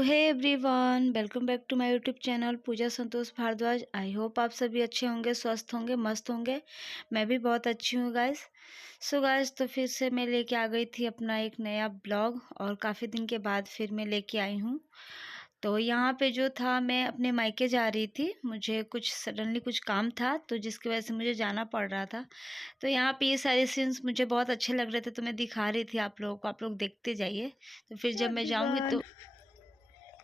Hey everyone, welcome back to my YouTube channel Pooja Santosh Bhardwaj. I hope आप सभी अच्छे होंगे, स्वस्थ होंगे, मस्त होंगे। मैं भी बहुत अच्छी हूँ गाइस। सो गाइस, तो फिर से मैं लेके आ गई थी अपना एक नया ब्लॉग, और काफ़ी दिन के बाद फिर मैं लेके आई हूँ। तो यहाँ पे जो था, मैं अपने मायके जा रही थी। मुझे कुछ सडनली कुछ काम था, तो जिसकी वजह से मुझे जाना पड़ रहा था। तो यहाँ पे ये सारे सीन्स मुझे बहुत अच्छे लग रहे थे, तो मैं दिखा रही थी आप लोगों को। आप लोग देखते जाइए। तो फिर जब मैं जाऊँगी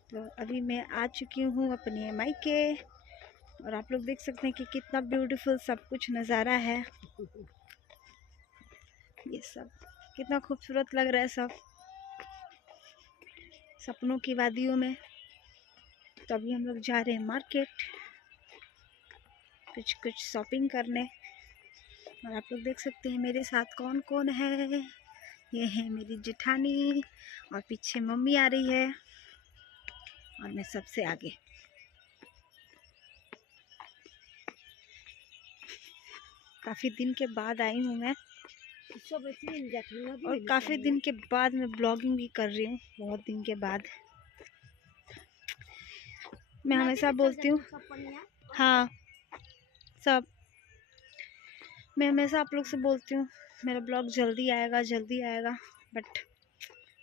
तो अभी मैं आ चुकी हूँ अपने मायके, और आप लोग देख सकते हैं कि कितना ब्यूटीफुल सब कुछ नज़ारा है। ये सब कितना खूबसूरत लग रहा है, सब सपनों की वादियों में। तो अभी हम लोग जा रहे हैं मार्केट, कुछ शॉपिंग करने। और आप लोग देख सकते हैं मेरे साथ कौन कौन है। ये है मेरी जेठानी, और पीछे मम्मी आ रही है, और मैं सबसे आगे। काफ़ी दिन के बाद आई हूँ मैं, और काफ़ी दिन के बाद मैं ब्लॉगिंग भी कर रही हूँ, बहुत दिन के बाद। मैं हमेशा बोलती हूँ, हाँ सब, मैं हमेशा आप लोग से बोलती हूँ मेरा ब्लॉग जल्दी आएगा जल्दी आएगा, बट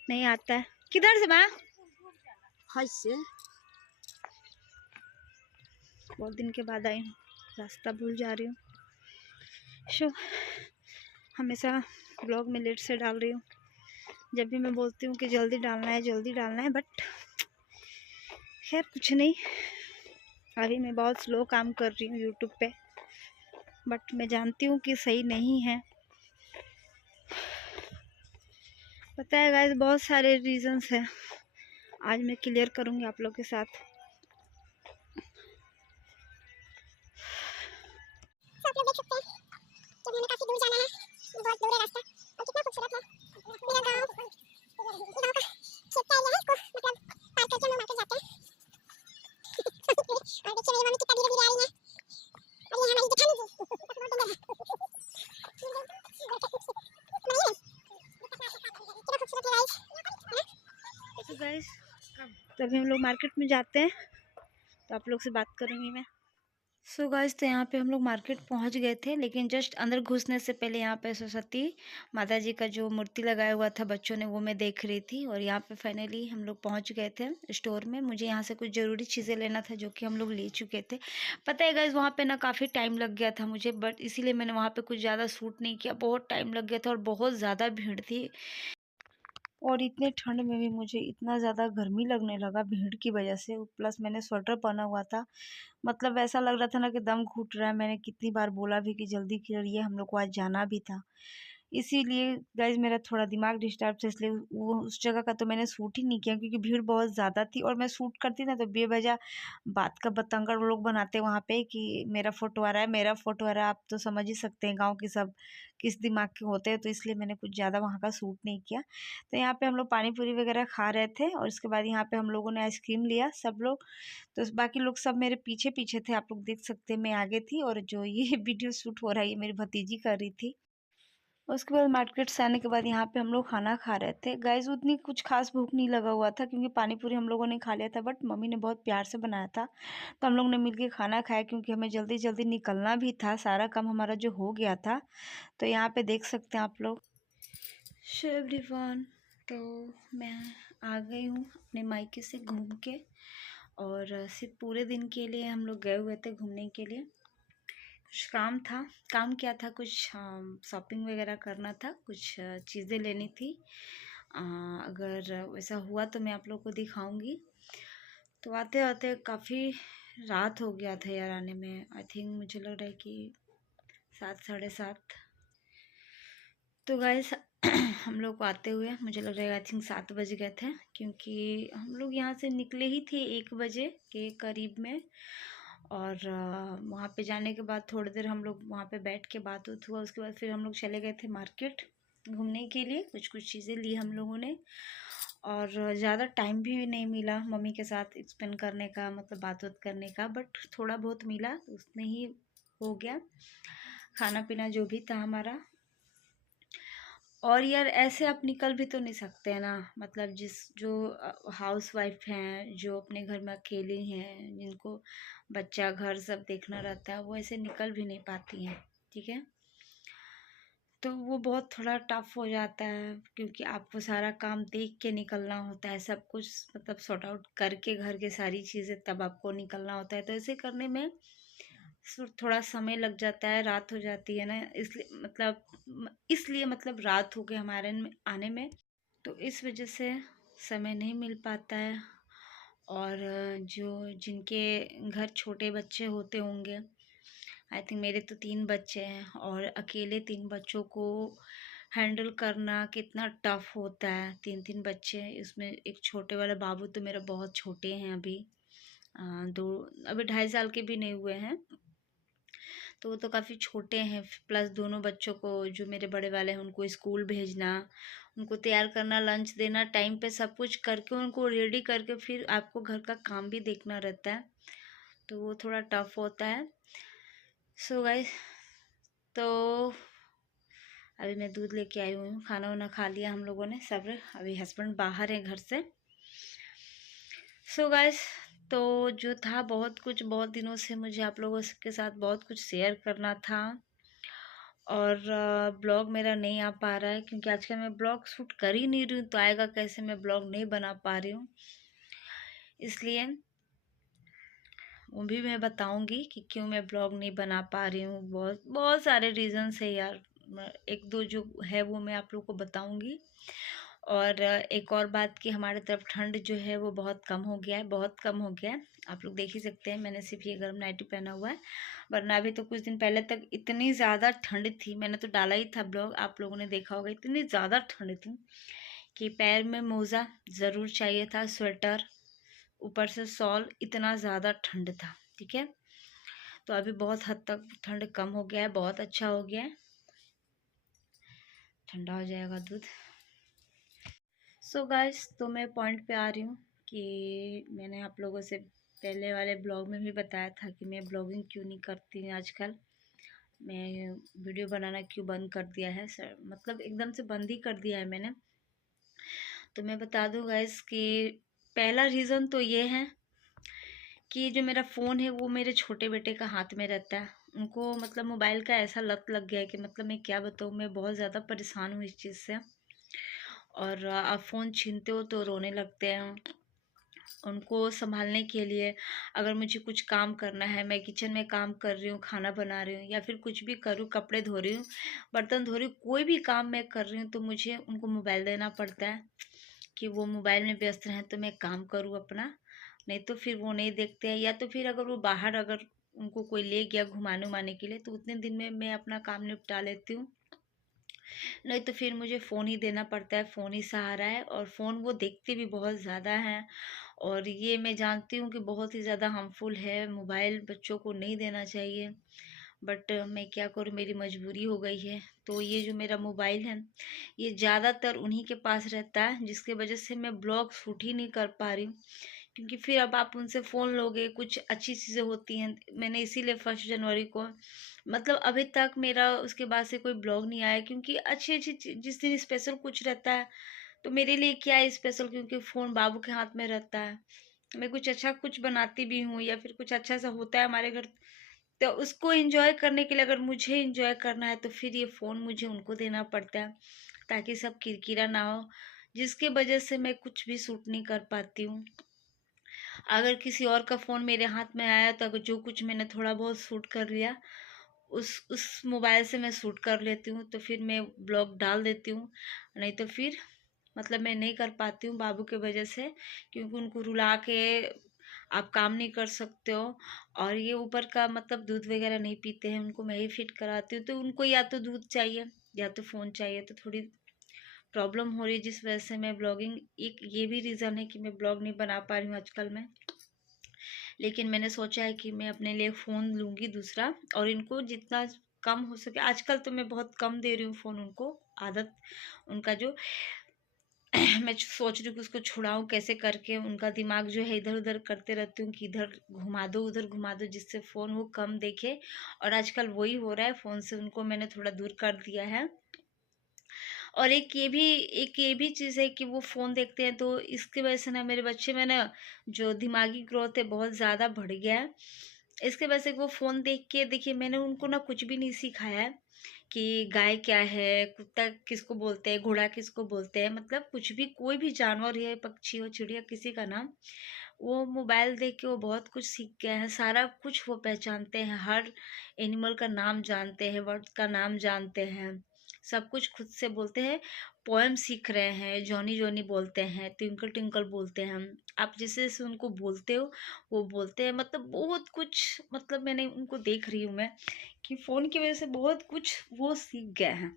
नहीं आता है। किधर से माँ? से बहुत दिन के बाद आई हूँ, रास्ता भूल जा रही हूँ। शो हमेशा ब्लॉग में लेट से डाल रही हूँ। जब भी मैं बोलती हूँ कि जल्दी डालना है, बट खैर कुछ नहीं। अभी मैं बहुत स्लो काम कर रही हूँ यूट्यूब पे, बट मैं जानती हूँ कि सही नहीं है। पता है गाइस, बहुत सारे रीजंस हैं, आज मैं क्लियर करूँगी आप लोग के साथ। तो आप लोग देख सकते हैं कि हमें काफ़ी दूर जाना है, बहुत दूर है रास्ता, और कितना खूबसूरत है मेरा गाँव। गाँव का खेत का एरिया है, इसको मतलब पार करके हम लोग मार्केट जाते हैं। और देखिए मेरी मम्मी कितना धीरे धीरे आ रही है, और ये हमारी जेठानी जी तो गाइस, तभी हम लोग मार्केट में जाते हैं, तो आप लोग से बात करूँगी मैं। सो गाइस, तो यहाँ पे हम लोग मार्केट पहुँच गए थे, लेकिन जस्ट अंदर घुसने से पहले यहाँ पे सरस्वती माता जी का जो मूर्ति लगाया हुआ था बच्चों ने, वो मैं देख रही थी। और यहाँ पे फाइनली हम लोग पहुँच गए थे स्टोर में। मुझे यहाँ से कुछ ज़रूरी चीज़ें लेना था, जो कि हम लोग ले चुके थे। पता है गाइस, वहाँ पे ना काफ़ी टाइम लग गया था मुझे, बट इसीलिए मैंने वहाँ पे कुछ ज़्यादा शूट नहीं किया। बहुत टाइम लग गया था, और बहुत ज़्यादा भीड़ थी, और इतने ठंड में भी मुझे इतना ज़्यादा गर्मी लगने लगा भीड़ की वजह से। प्लस मैंने स्वेटर पहना हुआ था, मतलब ऐसा लग रहा था ना कि दम घुट रहा है। मैंने कितनी बार बोला भी कि जल्दी करिए, हम लोग को आज जाना भी था। इसीलिए गाइज मेरा थोड़ा दिमाग डिस्टर्ब था, इसलिए वो उस जगह का तो मैंने शूट ही नहीं किया, क्योंकि भीड़ बहुत ज़्यादा थी। और मैं शूट करती ना तो बेवजह बात का बतंगड़ लोग बनाते वहाँ पे कि मेरा फ़ोटो आ रहा है, मेरा फ़ोटो आ रहा है। आप तो समझ ही सकते हैं गाँव के सब किस दिमाग के होते हैं, तो इसलिए मैंने कुछ ज़्यादा वहाँ का शूट नहीं किया। तो यहाँ पे हम लोग पानी पूरी वगैरह खा रहे थे, और उसके बाद यहाँ पे हम लोगों ने आइसक्रीम लिया सब लोग। तो बाकी लोग सब मेरे पीछे पीछे थे, आप लोग देख सकते हैं। मैं आगे थी, और जो ये वीडियो शूट हो रहा है ये मेरी भतीजी कर रही थी। उसके बाद मार्केट से आने के बाद यहाँ पे हम लोग खाना खा रहे थे। गाइस, उतनी कुछ खास भूख नहीं लगा हुआ था, क्योंकि पानी पूरी हम लोगों ने खा लिया था, बट मम्मी ने बहुत प्यार से बनाया था, तो हम लोग ने मिलके खाना खाया, क्योंकि हमें जल्दी जल्दी निकलना भी था। सारा काम हमारा जो हो गया था, तो यहाँ पे देख सकते हैं आप लोग। सो एवरीवन, तो मैं आ गई हूँ अपने मायके से घूम के, और सिर्फ पूरे दिन के लिए हम लोग गए हुए थे घूमने के लिए। कुछ काम था। काम क्या था, कुछ शॉपिंग वगैरह करना था, कुछ चीज़ें लेनी थी। अगर वैसा हुआ तो मैं आप लोग को दिखाऊंगी। तो आते आते काफ़ी रात हो गया था यार आने में। आई थिंक मुझे लग रहा है कि 7 साढ़े 7। तो गाइस हम लोग को आते हुए मुझे लग रहा है आई थिंक 7 बज गए थे, क्योंकि हम लोग यहाँ से निकले ही थे 1 बजे के करीब में। और वहाँ पे जाने के बाद थोड़ी देर हम लोग वहाँ पे बैठ के बात उत हुआ। उसके बाद फिर हम लोग चले गए थे मार्केट घूमने के लिए। कुछ चीज़ें ली हम लोगों ने, और ज़्यादा टाइम भी नहीं मिला मम्मी के साथ स्पेंड करने का, मतलब बात उत करने का, बट थोड़ा बहुत मिला, उसमें ही हो गया खाना पीना जो भी था हमारा। और यार ऐसे आप निकल भी तो नहीं सकते हैं ना, मतलब जिस जो हाउस वाइफ हैं, जो अपने घर में अकेली हैं, जिनको बच्चा घर सब देखना रहता है, वो ऐसे निकल भी नहीं पाती हैं। ठीक है, तो वो बहुत थोड़ा टफ हो जाता है, क्योंकि आपको सारा काम देख के निकलना होता है, सब कुछ मतलब सॉर्ट आउट करके घर के सारी चीज़ें तब आपको निकलना होता है। तो ऐसे करने में थोड़ा समय लग जाता है, रात हो जाती है ना, इसलिए मतलब रात हो गई हमारे आने में, तो इस वजह से समय नहीं मिल पाता है। और जो जिनके घर छोटे बच्चे होते होंगे, आई थिंक मेरे तो 3 बच्चे हैं, और अकेले 3 बच्चों को हैंडल करना कितना टफ होता है। 3 बच्चे हैं, इसमें एक छोटे वाला बाबू तो मेरा बहुत छोटे हैं अभी, दो अभी 2.5 साल के भी नहीं हुए हैं, तो वो तो काफ़ी छोटे हैं। प्लस दोनों बच्चों को, जो मेरे बड़े वाले हैं, उनको स्कूल भेजना, उनको तैयार करना, लंच देना, टाइम पे सब कुछ करके उनको रेडी करके फिर आपको घर का काम भी देखना रहता है, तो वो थोड़ा टफ होता है। सो गाइस, तो अभी मैं दूध लेके आई हुई हूँ, खाना वाना खा लिया हम लोगों ने सब, अभी हस्बैंड बाहर है घर से। सो गाइस, तो जो था बहुत कुछ, बहुत दिनों से मुझे आप लोगों के साथ बहुत कुछ शेयर करना था, और ब्लॉग मेरा नहीं आ पा रहा है, क्योंकि आजकल मैं ब्लॉग शूट कर ही नहीं रही हूँ, तो आएगा कैसे, मैं ब्लॉग नहीं बना पा रही हूँ। इसलिए वो भी मैं बताऊंगी कि क्यों मैं ब्लॉग नहीं बना पा रही हूँ। बहुत बहुत सारे रीजंस है यार, एक दो जो है वो मैं आप लोग को बताऊंगी। और एक और बात कि हमारे तरफ ठंड जो है वो बहुत कम हो गया है, बहुत कम हो गया है। आप लोग देख ही सकते हैं, मैंने सिर्फ ये गर्म नाइटी पहना हुआ है, वरना अभी तो कुछ दिन पहले तक इतनी ज़्यादा ठंड थी। मैंने तो डाला ही था ब्लॉग, आप लोगों ने देखा होगा, इतनी ज़्यादा ठंड थी कि पैर में मोजा ज़रूर चाहिए था, स्वेटर, ऊपर से शॉल, इतना ज़्यादा ठंड था। ठीक है, तो अभी बहुत हद तक ठंड कम हो गया है, बहुत अच्छा हो गया है, ठंडा हो जाएगा दूध। सो गाइस, तो मैं पॉइंट पे आ रही हूँ कि मैंने आप लोगों से पहले वाले ब्लॉग में भी बताया था कि मैं ब्लॉगिंग क्यों नहीं करती आजकल, मैं वीडियो बनाना क्यों बंद कर दिया है सर, मतलब एकदम से बंद ही कर दिया है मैंने। तो मैं बता दूँ गाइस कि पहला रीज़न तो ये है कि जो मेरा फ़ोन है वो मेरे छोटे बेटे का हाथ में रहता है। उनको मतलब मोबाइल का ऐसा लत लग गया है कि मतलब मैं क्या बताऊँ, मैं बहुत ज़्यादा परेशान हूँ इस चीज़ से। और आप फ़ोन छीनते हो तो रोने लगते हैं। उनको सँभालने के लिए अगर मुझे कुछ काम करना है, मैं किचन में काम कर रही हूँ, खाना बना रही हूँ, या फिर कुछ भी करूँ, कपड़े धो रही हूँ, बर्तन धो रही हूँ, कोई भी काम मैं कर रही हूँ, तो मुझे उनको मोबाइल देना पड़ता है कि वो मोबाइल में व्यस्त रहें तो मैं काम करूँ अपना। नहीं तो फिर वो नहीं देखते हैं, या तो फिर अगर वो बाहर, अगर उनको कोई ले गया घुमाने उमाने के लिए, तो उतने दिन में मैं अपना काम निपटा लेती हूँ। नहीं तो फिर मुझे फ़ोन ही देना पड़ता है, फ़ोन ही सहारा है। और फ़ोन वो देखते भी बहुत ज़्यादा हैं, और ये मैं जानती हूँ कि बहुत ही ज़्यादा हार्मफुल है, मोबाइल बच्चों को नहीं देना चाहिए, बट मैं क्या करूँ, मेरी मजबूरी हो गई है। तो ये जो मेरा मोबाइल है, ये ज़्यादातर उन्हीं के पास रहता है, जिसकी वजह से मैं ब्लॉग शूट ही नहीं कर पा रही हूँ। क्योंकि फिर अब आप उनसे फ़ोन लोगे, कुछ अच्छी चीज़ें होती हैं, मैंने इसीलिए 1 जनवरी को, मतलब अभी तक मेरा उसके बाद से कोई ब्लॉग नहीं आया, क्योंकि अच्छी अच्छी जिस दिन स्पेशल कुछ रहता है तो मेरे लिए क्या है स्पेशल, क्योंकि फ़ोन बाबू के हाथ में रहता है। मैं कुछ अच्छा कुछ बनाती भी हूँ, या फिर कुछ अच्छा सा होता है हमारे घर, तो उसको एंजॉय करने के लिए, अगर मुझे एंजॉय करना है, तो फिर ये फ़ोन मुझे उनको देना पड़ता है, ताकि सब किरकिरा ना हो, जिसकी वजह से मैं कुछ भी शूट नहीं कर पाती हूँ। अगर किसी और का फ़ोन मेरे हाथ में आया, तो अगर जो कुछ मैंने थोड़ा बहुत शूट कर लिया, उस मोबाइल से मैं शूट कर लेती हूँ, तो फिर मैं ब्लॉग डाल देती हूँ। नहीं तो फिर मतलब मैं नहीं कर पाती हूँ बाबू की वजह से, क्योंकि उनको रुला के आप काम नहीं कर सकते हो। और ये ऊपर का मतलब दूध वगैरह नहीं पीते हैं, उनको मैं ही फिट कराती हूँ, तो उनको या तो दूध चाहिए या तो फ़ोन चाहिए, तो थोड़ी प्रॉब्लम हो रही है, जिस वजह से मैं ब्लॉगिंग, एक ये भी रीज़न है कि मैं ब्लॉग नहीं बना पा रही हूँ आजकल मैं। लेकिन मैंने सोचा है कि मैं अपने लिए फ़ोन लूँगी दूसरा, और इनको जितना कम हो सके, आजकल तो मैं बहुत कम दे रही हूँ फ़ोन उनको, आदत उनका जो मैं सोच रही हूँ कि उसको छुड़ाऊँ कैसे करके, उनका दिमाग जो है इधर उधर करते रहती हूँ कि इधर घुमा दो उधर घुमा दो, जिससे फ़ोन वो कम देखे। और आजकल वही हो रहा है, फ़ोन से उनको मैंने थोड़ा दूर कर दिया है। और एक ये भी चीज़ है कि वो फ़ोन देखते हैं, तो इसकी वजह से ना मेरे बच्चे में ना जो दिमागी ग्रोथ है बहुत ज़्यादा बढ़ गया है। इसके वजह से वो फ़ोन देख के, देखिए मैंने उनको ना कुछ भी नहीं सिखाया है कि गाय क्या है, कुत्ता किसको बोलते हैं, घोड़ा किसको बोलते हैं, मतलब कुछ भी, कोई भी जानवर है, पक्षी हो, चिड़िया, किसी का नाम, वो मोबाइल देख के वो बहुत कुछ सीख गए हैं। सारा कुछ वो पहचानते हैं, हर एनिमल का नाम जानते हैं, वर्ड का नाम जानते हैं, सब कुछ खुद से बोलते हैं। पोएम सीख रहे हैं, जॉनी जॉनी बोलते हैं, ट्विंकल ट्विंकल बोलते हैं। आप जैसे जैसे उनको बोलते हो वो बोलते हैं, मतलब बहुत कुछ, मतलब मैंने उनको देख रही हूँ मैं कि फ़ोन की वजह से बहुत कुछ वो सीख गए हैं।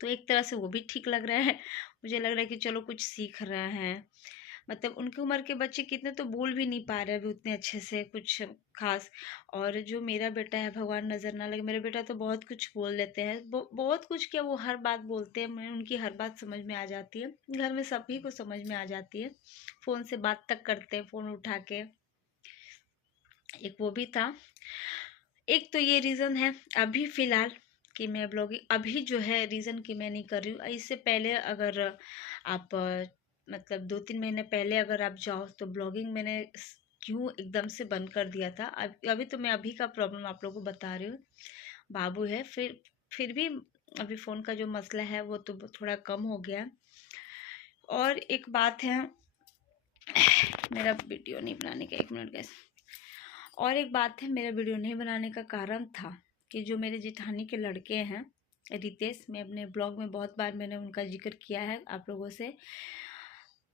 तो एक तरह से वो भी ठीक लग रहा है, मुझे लग रहा है कि चलो कुछ सीख रहे हैं। मतलब उनकी उम्र के बच्चे कितने तो बोल भी नहीं पा रहे अभी उतने अच्छे से कुछ खास। और जो मेरा बेटा है, भगवान नज़र ना लगे, मेरा बेटा तो बहुत कुछ बोल लेते हैं, बहुत कुछ, क्या वो हर बात बोलते हैं, मैं उनकी हर बात समझ में आ जाती है, घर में सभी को समझ में आ जाती है। फ़ोन से बात तक करते हैं फ़ोन उठा के। एक वो भी था, एक तो ये रीज़न है अभी फ़िलहाल कि मैं ब्लॉगिंग अभी जो है रीज़न कि मैं नहीं कर रही हूँ। इससे पहले अगर आप मतलब 2-3 महीने पहले अगर आप जाओ तो ब्लॉगिंग मैंने क्यों एकदम से बंद कर दिया था। अभी तो मैं अभी का प्रॉब्लम आप लोगों को बता रही हूँ। बाबू है, फिर भी अभी फ़ोन का जो मसला है वो तो थोड़ा कम हो गया। और एक बात है, मेरा वीडियो नहीं बनाने का, 1 मिनट गैस। और एक बात है, मेरा वीडियो नहीं बनाने का कारण था कि जो मेरे जेठानी के लड़के हैं रितेश, मैं अपने ब्लॉग में बहुत बार मैंने उनका जिक्र किया है आप लोगों से।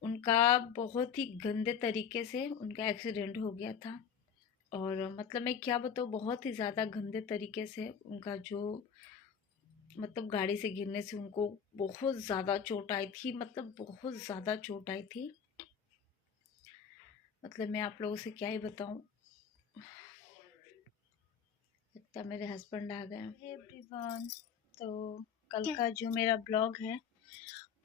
उनका बहुत ही गंदे तरीके से उनका एक्सीडेंट हो गया था। और मतलब मैं क्या बताऊँ, बहुत ही ज़्यादा गंदे तरीके से उनका जो, मतलब गाड़ी से गिरने से उनको बहुत ज़्यादा चोट आई थी, मतलब बहुत ज़्यादा चोट आई थी। मतलब मैं आप लोगों से क्या ही बताऊँ। लगता मेरे हस्बैंड आ गए। हे एवरीवन, तो कल का जो मेरा ब्लॉग है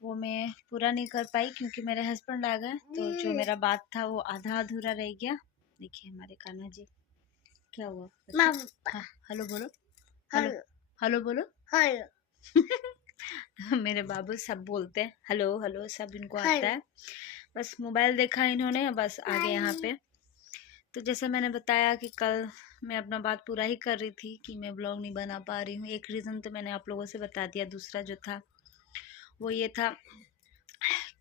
वो मैं पूरा नहीं कर पाई क्योंकि मेरे हस्बैंड आ गए, तो जो मेरा बात था वो आधा अधूरा रह गया। देखिए हमारे कान्हा जी, क्या हुआ? हाँ, हेलो बोलो, हेलो हेलो बोलो, हेलो। मेरे बाबू सब बोलते हैं हेलो हेलो, सब इनको आता है। बस मोबाइल देखा इन्होंने, बस आ गए यहाँ पे। तो जैसे मैंने बताया कि कल मैं अपना बात पूरा ही कर रही थी कि मैं ब्लॉग नहीं बना पा रही हूँ। एक रीज़न तो मैंने आप लोगों से बता दिया, दूसरा जो था वो ये था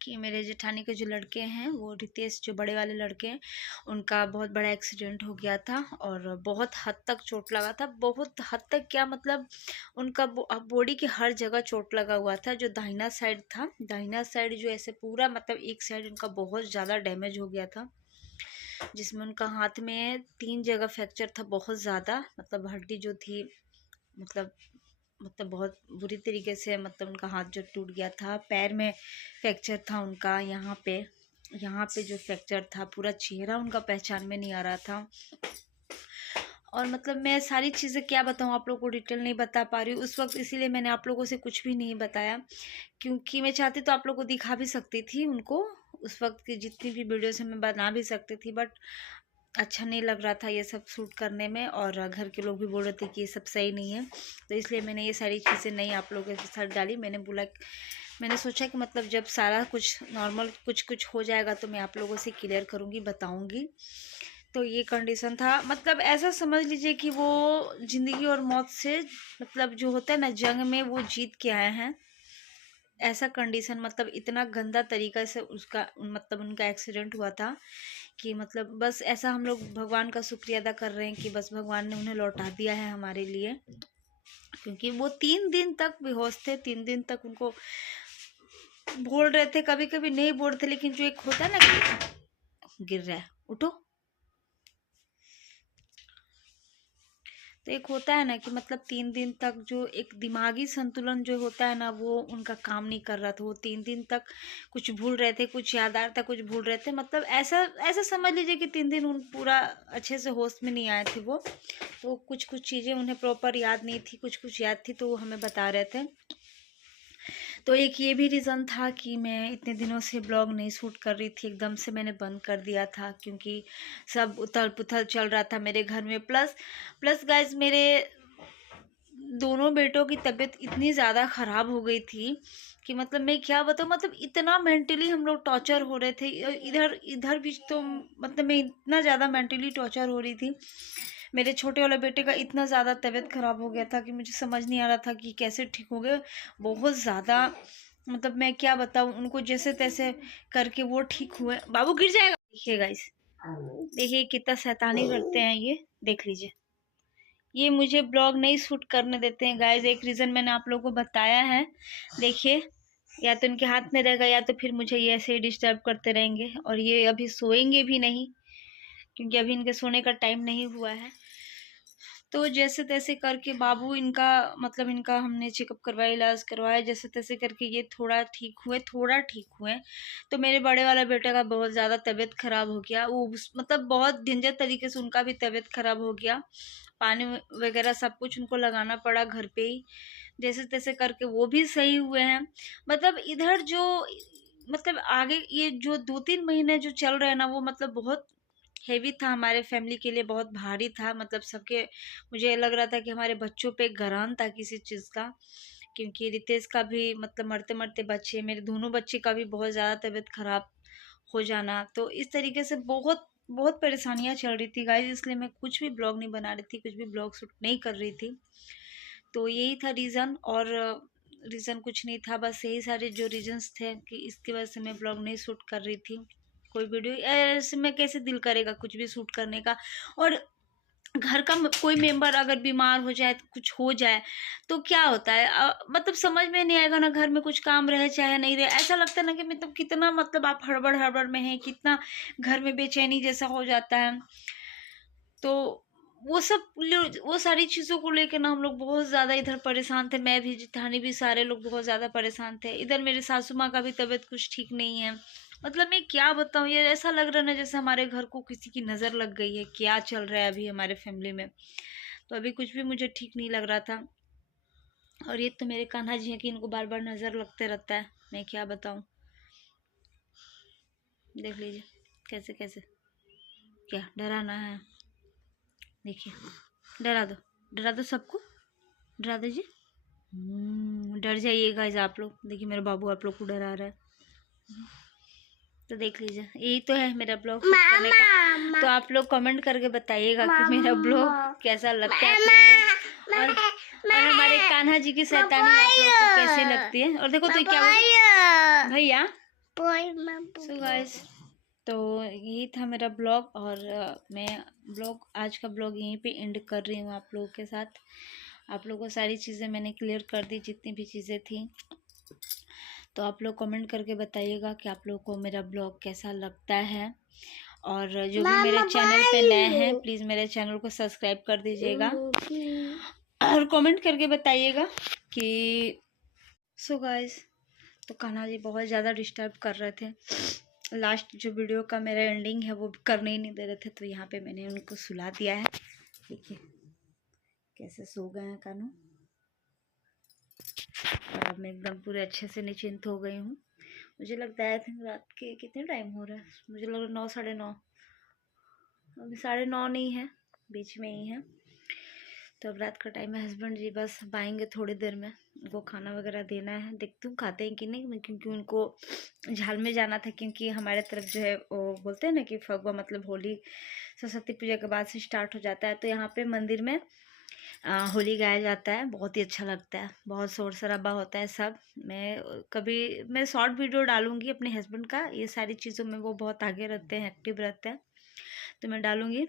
कि मेरे जेठानी के जो लड़के हैं, वो रितेश, जो बड़े वाले लड़के हैं, उनका बहुत बड़ा एक्सीडेंट हो गया था और बहुत हद तक चोट लगा था। बहुत हद तक क्या, मतलब उनका बॉडी की हर जगह चोट लगा हुआ था। जो दाहिना साइड था, दाहिना साइड जो ऐसे पूरा, मतलब एक साइड उनका बहुत ज़्यादा डैमेज हो गया था, जिसमें उनका हाथ में 3 जगह फ्रैक्चर था बहुत ज़्यादा। मतलब हड्डी जो थी, मतलब बहुत बुरी तरीके से, मतलब उनका हाथ जो टूट गया था। पैर में फ्रैक्चर था उनका, यहाँ पे जो फ्रैक्चर था, पूरा चेहरा उनका पहचान में नहीं आ रहा था। और मतलब मैं सारी चीज़ें क्या बताऊँ आप लोगों को, डिटेल नहीं बता पा रही हूँ उस वक्त, इसीलिए मैंने आप लोगों से कुछ भी नहीं बताया, क्योंकि मैं चाहती तो आप लोगों को दिखा भी सकती थी उनको। उस वक्त की जितनी भी वीडियोस मैं बना भी सकती थी, बट अच्छा नहीं लग रहा था ये सब शूट करने में, और घर के लोग भी बोल रहे थे कि ये सब सही नहीं है, तो इसलिए मैंने ये सारी चीज़ें नहीं आप लोगों के साथ डाली। मैंने सोचा कि मतलब जब सारा कुछ नॉर्मल कुछ हो जाएगा तो मैं आप लोगों से क्लियर करूँगी, बताऊँगी। तो ये कंडीशन था, मतलब ऐसा समझ लीजिए कि वो ज़िंदगी और मौत से, मतलब जो होता है ना जंग में, वो जीत के आए हैं, ऐसा कंडीशन। मतलब इतना गंदा तरीका से उसका, मतलब उनका एक्सीडेंट हुआ था कि मतलब बस ऐसा हम लोग भगवान का शुक्रिया अदा कर रहे हैं कि बस भगवान ने उन्हें लौटा दिया है हमारे लिए, क्योंकि वो 3 दिन तक बेहोश थे। 3 दिन तक उनको बोल रहे थे, कभी कभी नहीं बोल रहे थे, लेकिन जो एक होता है ना कि गिर रहा है, उठो, तो एक होता है ना कि मतलब 3 दिन तक जो एक दिमागी संतुलन जो होता है ना, वो उनका काम नहीं कर रहा था। वो 3 दिन तक कुछ भूल रहे थे, कुछ याद आ रहा था, कुछ भूल रहे थे, मतलब ऐसा ऐसा समझ लीजिए कि 3 दिन उन पूरा अच्छे से होश में नहीं आए थे वो। तो कुछ कुछ चीज़ें उन्हें प्रॉपर याद नहीं थी, कुछ कुछ याद थी, तो वो हमें बता रहे थे। तो एक ये भी रीज़न था कि मैं इतने दिनों से ब्लॉग नहीं शूट कर रही थी, एकदम से मैंने बंद कर दिया था, क्योंकि सब उथल पुथल चल रहा था मेरे घर में। प्लस प्लस गाइज, मेरे दोनों बेटों की तबीयत इतनी ज़्यादा ख़राब हो गई थी कि मतलब मैं क्या बताऊँ, मतलब इतना मेंटली हम लोग टॉर्चर हो रहे थे। इधर इधर भी तो मतलब मैं इतना ज़्यादा मेंटली टॉर्चर हो रही थी। मेरे छोटे वाले बेटे का इतना ज़्यादा तबीयत ख़राब हो गया था कि मुझे समझ नहीं आ रहा था कि कैसे ठीक हो गए। बहुत ज़्यादा मतलब मैं क्या बताऊँ, उनको जैसे तैसे करके वो ठीक हुए। बाबू गिर जाएगा। देखिए गाइस, देखिए कितना शैतानी करते हैं ये, देख लीजिए। ये मुझे ब्लॉग नहीं शूट करने देते हैं गाइस। एक रीज़न मैंने आप लोगों को बताया है। देखिए, या तो इनके हाथ में रहेगा या तो फिर मुझे ये ऐसे ही डिस्टर्ब करते रहेंगे। और ये अभी सोएंगे भी नहीं क्योंकि अभी इनके सोने का टाइम नहीं हुआ है। तो जैसे तैसे करके बाबू इनका मतलब इनका हमने चेकअप करवाया, इलाज करवाया, जैसे तैसे करके ये थोड़ा ठीक हुए। तो मेरे बड़े वाला बेटे का बहुत ज़्यादा तबीयत ख़राब हो गया। वो मतलब बहुत डेंजर तरीके से उनका भी तबीयत ख़राब हो गया। पानी वगैरह सब कुछ उनको लगाना पड़ा घर पे ही। जैसे तैसे करके वो भी सही हुए हैं। मतलब इधर जो मतलब आगे ये जो 2-3 महीने जो चल रहे हैं ना, वो मतलब बहुत हेवी था हमारे फैमिली के लिए, बहुत भारी था। मतलब सबके मुझे लग रहा था कि हमारे बच्चों पे घरान था किसी चीज़ का, क्योंकि रितेश का भी मतलब मरते मरते बच्चे, मेरे दोनों बच्चे का भी बहुत ज़्यादा तबीयत खराब हो जाना। तो इस तरीके से बहुत बहुत परेशानियां चल रही थी गाइस, इसलिए मैं कुछ भी ब्लॉग नहीं बना रही थी, कुछ भी ब्लॉग शूट नहीं कर रही थी। तो यही था रीज़न, और रीज़न कुछ नहीं था, बस यही सारे जो रीजंस थे कि इसकी वजह से मैं ब्लॉग नहीं शूट कर रही थी। कोई वीडियो ऐसे में कैसे दिल करेगा कुछ भी शूट करने का। और घर का कोई मेंबर अगर बीमार हो जाए, कुछ हो जाए तो क्या होता है, मतलब समझ में नहीं आएगा ना, घर में कुछ काम रहे चाहे नहीं रहे। ऐसा लगता है ना कि मतलब कितना मतलब आप हड़बड़ हड़बड़ में हैं, कितना घर में बेचैनी जैसा हो जाता है। तो वो सारी चीज़ों को लेकर ना हम लोग बहुत ज़्यादा इधर परेशान थे। मैं भी, जिठानी भी, सारे लोग बहुत ज़्यादा परेशान थे। इधर मेरे सासू माँ का भी तबीयत कुछ ठीक नहीं है। मतलब मैं क्या बताऊँ, ये ऐसा लग रहा है ना जैसे हमारे घर को किसी की नज़र लग गई है। क्या चल रहा है अभी हमारे फैमिली में, तो अभी कुछ भी मुझे ठीक नहीं लग रहा था। और ये तो मेरे कान्हा जी हैं कि इनको बार बार नज़र लगते रहता है। मैं क्या बताऊँ, देख लीजिए कैसे कैसे, क्या डराना है। देखिए, डरा दो सबको, डरा दीजिए। डर जाइए गाइस आप लोग। देखिए मेरा बाबू आप लोग को डरा रहा है। तो देख लीजिए, यही तो है मेरा ब्लॉग शूट करने का। तो आप लोग कमेंट करके बताइएगा कि मेरा ब्लॉग कैसा लगता है आप लोगों को, और हमारे कान्हा जी की शैतानी आप लोग को कैसी लगती है। और देखो तो क्या भैया। सो गाइस, तो यही था मेरा ब्लॉग, और मैं आज का ब्लॉग यहीं पे एंड कर रही हूँ आप लोगों के साथ। आप लोगों को सारी चीज़ें मैंने क्लियर कर दी, जितनी भी चीज़ें थी। तो आप लोग कमेंट करके बताइएगा कि आप लोगों को मेरा ब्लॉग कैसा लगता है। और जो भी मेरे चैनल पे नए हैं, प्लीज़ मेरे चैनल को सब्सक्राइब कर दीजिएगा और कमेंट करके बताइएगा कि सो गाइस। तो कान्हा जी बहुत ज़्यादा डिस्टर्ब कर रहे थे। लास्ट जो वीडियो का मेरा एंडिंग है वो करने ही नहीं दे रहे थे, तो यहाँ पे मैंने उनको सुला दिया है। देखिए कैसे सो गए हैं कानू। और अब मैं एकदम पूरे अच्छे से निश्चिंत हो गई हूँ। मुझे लगता है रात के कितने टाइम हो रहा है, मुझे लग रहा है 9, 9:30। अभी 9:30 नहीं है, बीच में ही है। तो अब रात का टाइम है। हस्बैंड जी बस आएंगे थोड़ी देर में, उनको खाना वगैरह देना है। देखती हूँ खाते हैं कि नहीं, क्योंकि उनको झाल में जाना था। क्योंकि हमारे तरफ जो है वो बोलते हैं ना कि फगवा मतलब होली सरस्वती पूजा के बाद से स्टार्ट हो जाता है। तो यहाँ पे मंदिर में होली गाया जाता है। बहुत ही अच्छा लगता है, बहुत शोर शराबा होता है सब। मैं शॉर्ट वीडियो डालूंगी अपने हस्बैंड का, ये सारी चीज़ों में वो बहुत आगे रहते हैं, एक्टिव रहते हैं, तो मैं डालूंगी।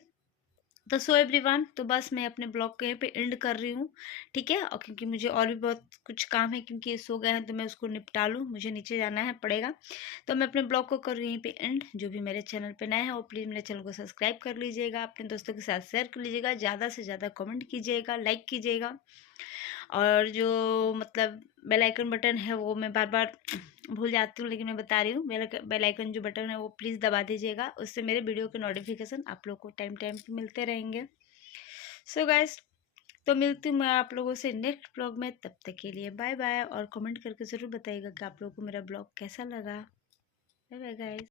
तो सो एवरीवन, तो बस मैं अपने ब्लॉग को यहीं पे एंड कर रही हूँ, ठीक है। और क्योंकि मुझे और भी बहुत कुछ काम है, क्योंकि ये सो गए हैं तो मैं उसको निपटा लूँ, मुझे नीचे जाना है पड़ेगा। तो मैं अपने ब्लॉग को कर रही हूँ यहीं पे एंड। जो भी मेरे चैनल पे नए हैं वो प्लीज़ मेरे चैनल को सब्सक्राइब कर लीजिएगा, अपने दोस्तों के साथ शेयर कर लीजिएगा, ज़्यादा से ज़्यादा कमेंट कीजिएगा, लाइक कीजिएगा। और जो मतलब बेल आइकन बटन है वो मैं बार बार भूल जाती हूँ, लेकिन मैं बता रही हूँ, बेल आइकन जो बटन है वो प्लीज़ दबा दीजिएगा। उससे मेरे वीडियो के नोटिफिकेशन आप लोग को टाइम टाइम पे मिलते रहेंगे। सो गाइस, तो मिलती हूँ मैं आप लोगों से नेक्स्ट ब्लॉग में। तब तक के लिए बाय बाय, और कमेंट करके ज़रूर बताइएगा कि आप लोगों को मेरा ब्लॉग कैसा लगा। Bye bye guys.